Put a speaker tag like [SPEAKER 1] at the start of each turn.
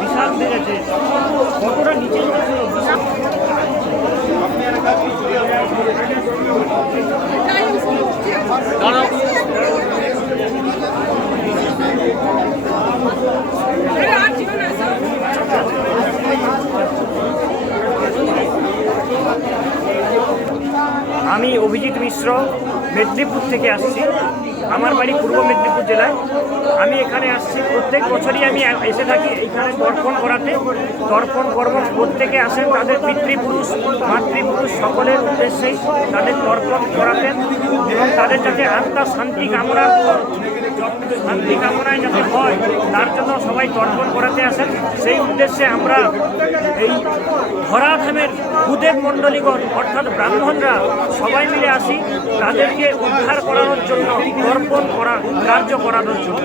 [SPEAKER 1] বিশাল কতটা নিচে আমি অভিজিৎ মিশ্র, মেদিনীপুর থেকে আসছি। আমার বাড়ি পূর্ব মেদিনীপুর জেলায়। আমি এখানে আসছি প্রত্যেক বছরই আমি এসে থাকি এখানে দর্পণ করাতে। দর্পণ কর্ম প্রত্যেকে আসেন, তাদের পিতৃপুরুষ, মাতৃপুরুষ সকলের উদ্দেশ্যেই তাদের দর্পণ করাতেন এবং তাদের যাতে আত্মা শান্তি কামনা শান্তি কামনায় যাতে হয় তার জন্য সবাই তর্পণ করাতে আসেন সেই উদ্দেশ্যে আমরা এই ধরাধামের ভূদেব মণ্ডলীগণ অর্থাৎ ব্রাহ্মণরা সবাই মিলে আসি তাদেরকে উদ্ধার করানোর জন্য তর্পণ করা কার্য করানোর জন্য